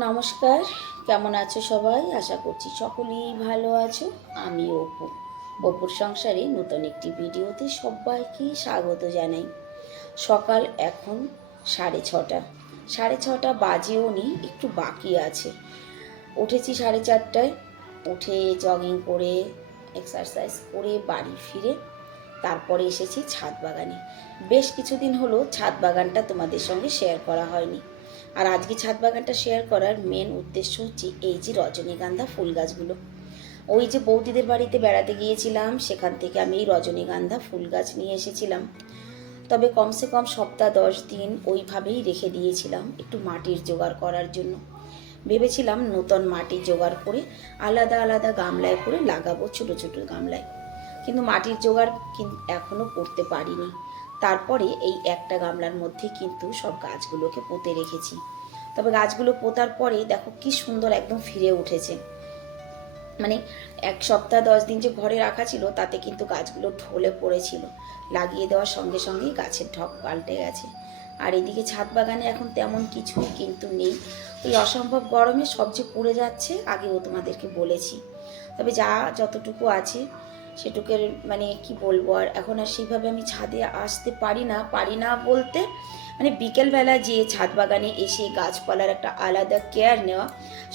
নমস্কার, কেমন আছো সবাই? আশা করছি সকলেই ভালো আছো। আমি অপুর সংসারে নতুন একটি ভিডিওতে সবাইকে স্বাগত জানাই। সকাল এখন 6:30। 6:30 বাজেও নি, একটু বাকি আছে। উঠেছি 4:30টায়, উঠে জগিং করে এক্সারসাইজ করে বাড়ি ফিরে তারপরে এসেছি ছাদ বাগানে। বেশ কিছুদিন হলো ছাদ বাগানটা তোমাদের সঙ্গে শেয়ার করা হয়নি। আর আজকে ছাদ বাগানটা শেয়ার করার মেন উদ্দেশ্য হচ্ছে এই যে রজনীগন্ধা ফুল গাছগুলো। ওই যে বৌদিদের বাড়িতে বেড়াতে গিয়েছিলাম, সেখান থেকে আমি এই রজনীগন্ধা ফুল গাছ নিয়ে এসেছিলাম। তবে কমসে কম সপ্তাহ 10 দিন ওইভাবেই রেখে দিয়েছিলাম একটু মাটির জোগাড় করার জন্য। ভেবেছিলাম নতুন মাটি জোগাড় করে আলাদা আলাদা গামলায় করে লাগাবো, ছোটো ছোটো গামলায়। কিন্তু মাটির জোগাড় এখনও করতে পারিনি। তারপরে এই একটা গামলার মধ্যে কিন্তু সব গাছগুলোকে পুঁতে রেখেছি। তবে গাছগুলো পোতার পরে দেখো কি সুন্দর একদম ফিরে উঠেছে। মানে এক সপ্তাহ 10 দিন যে ঘরে রাখা ছিল তাতে কিন্তু গাছগুলো ঢলে পড়েছিল, লাগিয়ে দেওয়ার সঙ্গে সঙ্গেই গাছের ঢক পাল্টে গেছে। আর এদিকে ছাদ বাগানে এখন তেমন কিছুই কিন্তু নেই। ওই অসম্ভব গরমে সব যে পুড়ে যাচ্ছে, আগেও তোমাদেরকে বলেছি। তবে যা যতটুকু আছে সেটুকের মানে কি বলবো, আর এখন আর সেইভাবে আমি ছাদে আসতে পারি না বলতে মানে বিকেলবেলা যে ছাদ বাগানে এসে গাছপালার একটা আলাদা কেয়ার নেওয়া,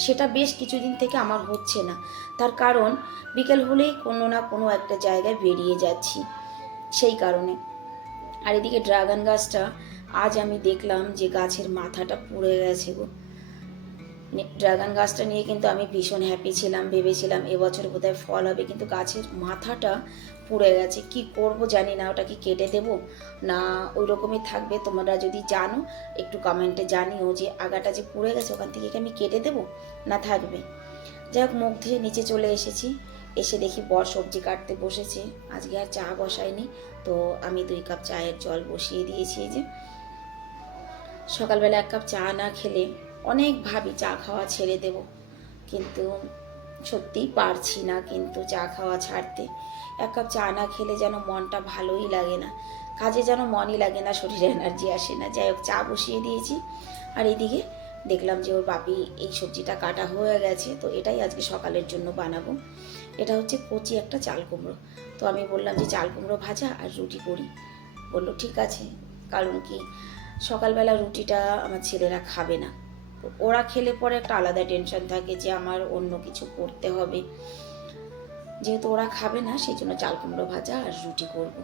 সেটা বেশ কিছুদিন থেকে আমার হচ্ছে না। তার কারণ বিকেল হলেই কোনো না কোনো একটা জায়গায় বেরিয়ে যাচ্ছি, সেই কারণে। আর এদিকে ড্রাগন গাছটা আজ আমি দেখলাম যে গাছের মাথাটা পুড়ে গেছে গো। ড্রাগন গাছটা নিয়ে কিন্তু আমি ভীষণ হ্যাপি ছিলাম, ভেবেছিলাম এবছর বোধহয় ফল হবে, কিন্তু গাছের মাথাটা পুড়ে গেছে। কি করব জানি না, ওটা কি কেটে দেব না ওই রকমই থাকবে? তোমরা যদি জানো একটু কমেন্টে জানিও যে আগাটা যে পুড়ে গেছে ওখান থেকে কি আমি কেটে দেব না থাকবে। যাই হোক, মুখ ধুয়ে নিচে চলে এসেছি। এসে দেখি বর সবজি কাটতে বসেছে। আজকে আর চা বসায়নি, তো আমি 2 কাপ চায়ের জল বসিয়ে দিয়েছি। এই যে সকালবেলা 1 কাপ চা না খেলে অনেক ভাবি চা খাওয়া ছেড়ে দেব, কিন্তু সত্যিই পারছি না কিন্তু চা খাওয়া ছাড়তে। 1 কাপ চা না খেলে যেন মনটা ভালোই লাগে না, কাজে যেন মনই লাগে না, শরীরে এনার্জি আসে না। যাই হোক, চা বসিয়ে দিয়েছি। আর এইদিকে দেখলাম যে ওর বাপি এই সবজিটা কাটা হয়ে গেছে, তো এটাই আজকে সকালের জন্য বানাবো। এটা হচ্ছে কচি একটা চাল কুমড়ো। তো আমি বললাম যে চাল কুমড়ো ভাজা আর রুটি করি। বললো ঠিক আছে, কারণ কি সকালবেলা রুটিটা আমার ছেলেরা খাবে না, তো ওরা খেলে পরে একটা আলাদা টেনশন থাকে যে আমার অন্য কিছু করতে হবে। যেহেতু ওরা খাবে না, সেই জন্য চাল কুমড়ো ভাজা আর রুটি করব।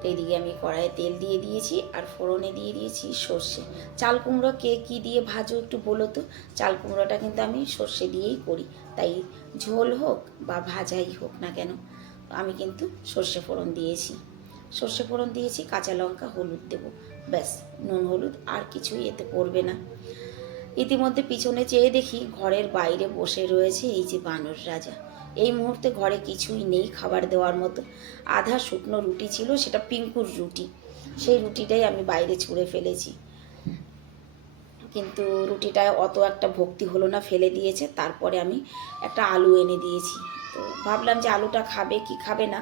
তো এইদিকে আমি কড়াইয়ে তেল দিয়ে দিয়েছি আর ফোড়নে দিয়ে দিয়েছি সর্ষে। চাল কুমড়ো কে কী দিয়ে ভাজো একটু বলো তো? চাল কুমড়োটা কিন্তু আমি সর্ষে দিয়েই করি, তাই ঝোল হোক বা ভাজাই হোক না কেন, আমি কিন্তু সর্ষে ফোড়ন দিয়েছি। সর্ষে ফোড়ন দিয়েছি, কাঁচা লঙ্কা, হলুদ দেবো, ব্যাস। নুন হলুদ আর কিছুই এতে পড়বে না। ইতিমধ্যে পিছনে চেয়ে দেখি ঘরের বাইরে বসে রয়েছে এই যে বানর রাজা। এই মুহূর্তে ঘরে কিছুই নেই খাবার দেওয়ার মতো। আধা শুকনো রুটি ছিল, সেটা পিঙ্কুর রুটি, সেই রুটিটাই আমি বাইরে ছুঁড়ে ফেলেছি। কিন্তু রুটিটায় অত একটা ভক্তি হলো না, ফেলে দিয়েছে। তারপরে আমি একটা আলু এনে দিয়েছি, তো ভাবলাম যে আলুটা খাবে কি খাবে না,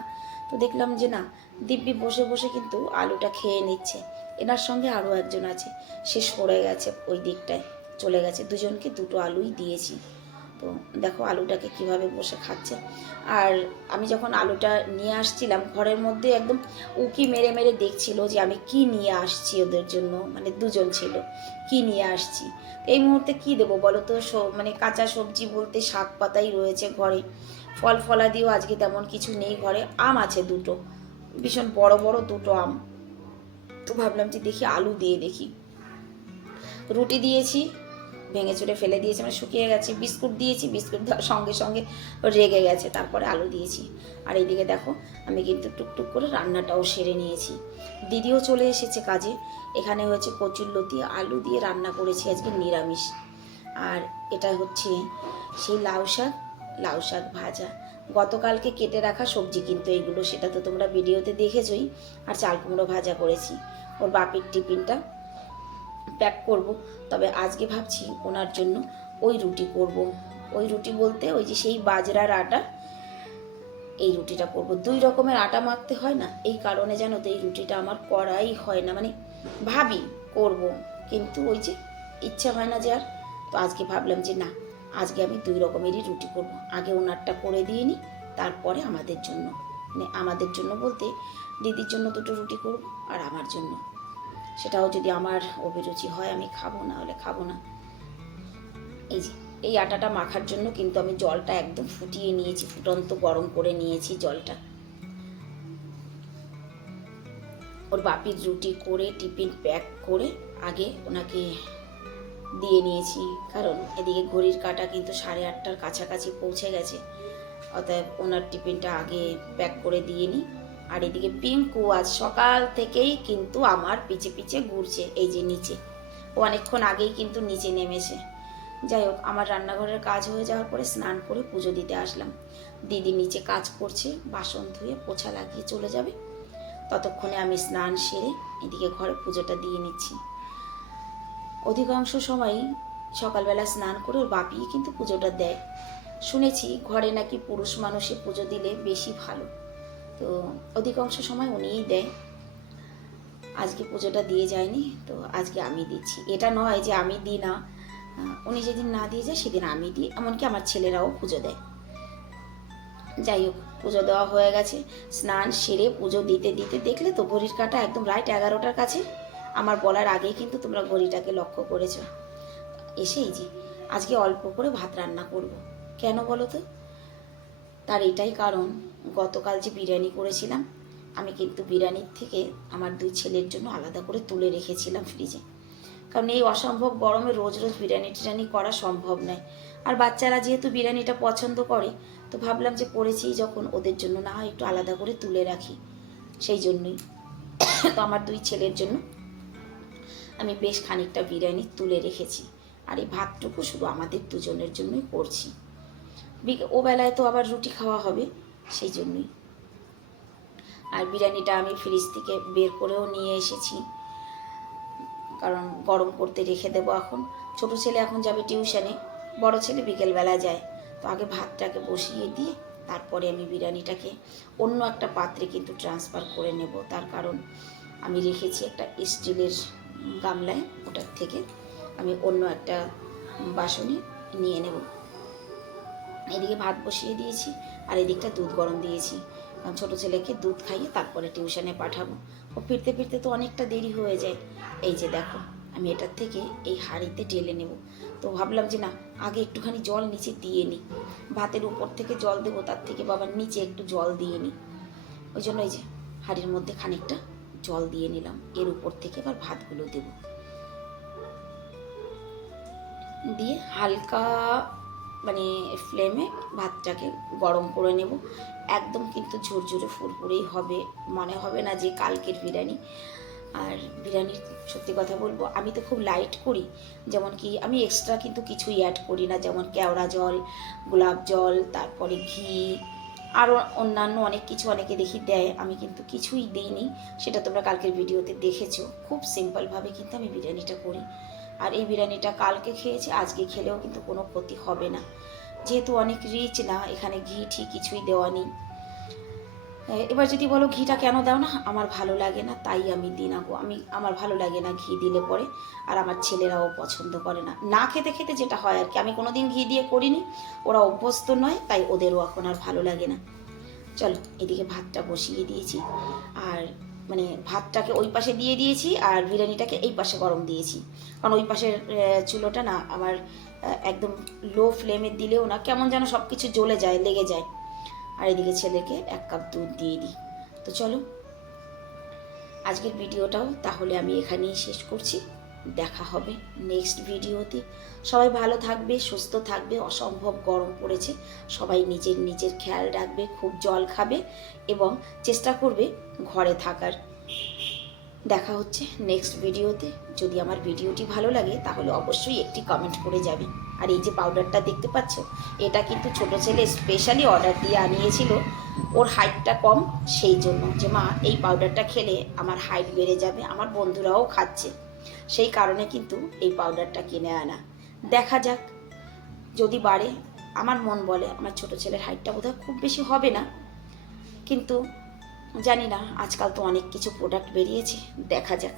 তো দেখলাম যে না, দিব্যি বসে বসে কিন্তু আলুটা খেয়ে নিচ্ছে। এনার সঙ্গে আরও একজন আছে, সে সরে গেছে ওই দিকটায়, চলে গেছে। দুজনকে দুটো আলুই দিয়েছি। তো দেখো আলুটাকে কিভাবে বসে খাচ্ছে। আর আমি যখন আলুটা নিয়ে আসছিলাম, ঘরের মধ্যে একদম উকি মেরে মেরে দেখছিল যে আমি কি নিয়ে আসছি ওদের জন্য, মানে দুজন ছিল, কি নিয়ে আসছি। এই মুহূর্তে কি দেবো বলো তো? মানে কাঁচা সবজি বলতে শাক পাতাই রয়েছে ঘরে, ফল ফলাদিও আজকে তেমন কিছু নেই ঘরে। আম আছে দুটো, ভীষণ বড় বড় দুটো আম। তো ভাবলাম যে দেখি আলু দিয়ে দেখি। রুটি দিয়েছি, ভেঙে চুরে ফেলে দিয়েছি, মানে শুকিয়ে গেছে। বিস্কুট দিয়েছি, বিস্কুট দেওয়ার সঙ্গে সঙ্গে রেগে গেছে। তারপরে আলু দিয়েছি। আর এইদিকে দেখো আমি কিন্তু টুকটুক করে রান্নাটাও সেরে নিয়েছি। দিদিও চলে এসেছে কাজে। এখানে হয়েছে কচুরলতি আলু দিয়ে রান্না করেছি আজকে নিরামিষ। আর এটা হচ্ছে সেই লাউ শাক ভাজা। গতকালকে কেটে রাখা সবজি কিন্তু এইগুলো, সেটা তো তোমরা ভিডিওতে দেখেছই। আর চাল কুমড়ো ভাজা করেছি। ওর বাপির টিফিনটা প্যাক করব। তবে আজকে ভাবছি ওনার জন্য ওই রুটি করব। ওই রুটি বলতে ওই যে সেই বাজরার আটা, এই রুটিটা করব। 2 রকমের আটা মাখতে হয় না, এই কারণে জানো তো এই রুটিটা আমার করাই হয় না। মানে ভাবি করব, কিন্তু ওই যে ইচ্ছা হয় না যে আর। তো আজকে ভাবলাম যে না, আজকে আমি 2 রকমেরই রুটি করব। আগে ওনারটা করে দিয়ে নিই, তারপরে আমাদের জন্য, মানে আমাদের জন্য বলতে দিদির জন্য 2টো রুটি করব আর আমার জন্য। সেটাও যদি আমার অভিরুচি হয় আমি খাবো, না হলে খাবো না। এই যে এই আটাটা মাখার জন্য কিন্তু আমি জলটা একদম ফুটিয়ে নিয়েছি, ফুটন্ত গরম করে নিয়েছি জলটা। ওর বাপির রুটি করে টিফিন প্যাক করে আগে ওনাকে দিয়ে নিয়েছি, কারণ এদিকে ঘড়ির কাঁটা কিন্তু 8:30টার কাছাকাছি পৌঁছে গেছে। অতএব ওনার টিফিনটা আগে প্যাক করে দিয়ে নিই। আর এদিকে পিঙ্কু আজ সকাল থেকেই কিন্তু আমার পিছে পিছে ঘুরছে, এই যে নিচে। ও অনেকক্ষণ আগেই কিন্তু নিচে নেমেছে। যাই হোক, আমার রান্নাঘরের কাজ হয়ে যাওয়ার পরে স্নান করে পুজো দিতে আসলাম। দিদি নিচে কাজ করছে, বাসন ধুয়ে পোছা লাগিয়ে চলে যাবে। ততক্ষণে আমি স্নান সেরে এদিকে ঘরে পুজোটা দিয়ে নিচ্ছি। অধিকাংশ সময়ই সকালবেলা স্নান করে ওর বাপি কিন্তু পুজোটা দেয়। শুনেছি ঘরে নাকি পুরুষ মানুষে পুজো দিলে বেশি ভালো, তো অধিকাংশ সময় উনিই দেয়। আজকে পুজোটা দিয়ে যায়নি, তো আজকে আমি দিচ্ছি। এটা নয় যে আমি দিই না, উনি যেদিন না দিয়ে যায় সেদিন আমি দিই, এমনকি আমার ছেলেরাও পুজো দেয়। যাই হোক, পুজো দেওয়া হয়ে গেছে। স্নান সেরে পুজো দিতে দিতে দেখলে তো ঘড়ির কাঁটা একদম রাইট 11টার কাছে। আমার বলার আগেই কিন্তু তোমরা ঘড়িটাকে লক্ষ্য করেছো। এসেই যে আজকে অল্প করে ভাত রান্না করব। কেন বলো তো? তার এটাই কারণ, গতকাল যে বিরিয়ানি করেছিলাম, আমি কিন্তু বিরিয়ানির থেকে আমার 2 ছেলের জন্য আলাদা করে তুলে রেখেছিলাম ফ্রিজে। কারণ এই অসম্ভব গরমে রোজ রোজ বিরিয়ানি টিরিয়ানি করা সম্ভব নয়। আর বাচ্চারা যেহেতু বিরিয়ানিটা পছন্দ করে, তো ভাবলাম যে করেছি যখন, ওদের জন্য না হয় একটু আলাদা করে তুলে রাখি। সেই জন্যই তো আমার 2 ছেলের জন্য আমি বেশ খানিকটা বিরিয়ানি তুলে রেখেছি। আর এই ভাতটুকু শুধু আমাদের দুজনের জন্যই করছি। ও বেলায় তো আবার রুটি খাওয়া হবে, সেই জন্যই। আর বিরিয়ানিটা আমি ফ্রিজ থেকে বের করেও নিয়ে এসেছি, কারণ গরম করতে রেখে দেবো এখন। ছোট ছেলে এখন যাবে টিউশনে, বড় ছেলে বিকেলবেলা যায়। তো আগে ভাতটাকে বসিয়ে দিয়ে তারপরে আমি বিরিয়ানিটাকে অন্য একটা পাত্রে কিন্তু ট্রান্সফার করে নেব। তার কারণ আমি রেখেছি একটা স্টিলের গামলায়, ওটার থেকে আমি অন্য একটা বাসনে নিয়ে নেব। এদিকে ভাত বসিয়ে দিয়েছি আর এদিকটা দুধ গরম দিয়েছি, কারণ ছোটো ছেলেকে দুধ খাইয়ে তারপরে টিউশনে পাঠাবো। ও ফিরতে ফিরতে তো অনেকটা দেরি হয়ে যায়। এই যে দেখো, আমি এটার থেকে এই হাঁড়িতে ঢেলে নেব। তো ভাবলাম যে না, আগে একটুখানি জল নিচে দিয়ে নিই। ভাতের উপর থেকে জল দেবো, তার থেকে বাবার নিচে একটু জল দিয়ে নিই। ওই জন্য এই যে হাঁড়ির মধ্যে খানিকটা জল দিয়ে নিলাম, এর উপর থেকে এবার ভাতগুলো দেব। দিয়ে হালকা মানে ফ্লেমে ভাতটাকে গরম করে নেব। একদম কিন্তু ঝুরঝুরে ফুরফুরেই হবে, মনে হবে না যে কালকের বিরিয়ানি। আর বিরিয়ানির সত্যি কথা বলবো, আমি তো খুব লাইট করি। যেমন কি আমি এক্সট্রা কিন্তু কিছুই অ্যাড করি না, যেমন কেওড়া জল, গোলাপ জল, তারপরে ঘি, আরও অন্যান্য অনেক কিছু অনেকে দেখি দেয়, আমি কিন্তু কিছুই দিইনি। সেটা তোমরা কালকের ভিডিওতে দেখেছো। খুব সিম্পলভাবে কিন্তু আমি বিরিয়ানিটা করি। আর এই বিরিয়ানিটা কালকে খেয়েছি, আজকে খেলেও কিন্তু কোনো ক্ষতি হবে না, যেহেতু অনেক রিচ না, এখানে ঘি ঠিক কিছুই দেওয়া নেই। এবার যদি বলো ঘিটা কেন দাও না, আমার ভালো লাগে না, তাই আমি দিই না গো। আমার ভালো লাগে না ঘি দিলে পরে, আর আমার ছেলেরাও পছন্দ করে না। না খেতে খেতে যেটা হয় আর কি, আমি কোনোদিন ঘি দিয়ে করিনি, ওরা অভ্যস্ত নয়, তাই ওদেরও এখন আর ভালো লাগে না। চলো, এদিকে ভাতটা বসিয়ে দিয়েছি, আর মানে ভাতটাকে ওই পাশে দিয়ে দিয়েছি আর বিরিয়ানিটাকে এই পাশে গরম দিয়েছি। কারণ ওই পাশের চুলোটা না আমার একদম লো ফ্লেমে দিলেও না কেমন যেন সব কিছু জ্বলে যায়, লেগে যায়। আর এদিকে ছেলেকে 1 কাপ দুধ দিয়ে দিই। তো চলো, আজকের ভিডিওটাও তাহলে আমি এখানেই শেষ করছি। দেখা হবে নেক্সট ভিডিওতে। সবাই ভালো থাকবে, সুস্থ থাকবে। অসম্ভব গরম পড়েছে, সবাই নিজের নিজের খেয়াল রাখবে, খুব জল খাবে এবং চেষ্টা করবে ঘরে থাকার। দেখা হচ্ছে নেক্সট ভিডিওতে। যদি আমার ভিডিওটি ভালো লাগে তাহলে অবশ্যই একটি কমেন্ট করে যাবে। আর এই যে পাউডারটা দেখতে পাচ্ছ, এটা কিন্তু ছোটো ছেলে স্পেশালি অর্ডার দিয়ে আনিয়েছিল। ওর হাইটটা কম, সেই জন্য যে মা এই পাউডারটা খেলে আমার হাইট বেড়ে যাবে, আমার বন্ধুরাও খাচ্ছে, সেই কারণে কিন্তু এই পাউডারটা কিনে আনা। দেখা যাক, যদি বাড়ে। আমার মন বলে আমার ছোটো ছেলের হাইটটা বোধহয় খুব বেশি হবে না, কিন্তু জানি না, আজকাল তো অনেক কিছু প্রোডাক্ট বেরিয়েছে, দেখা যাক।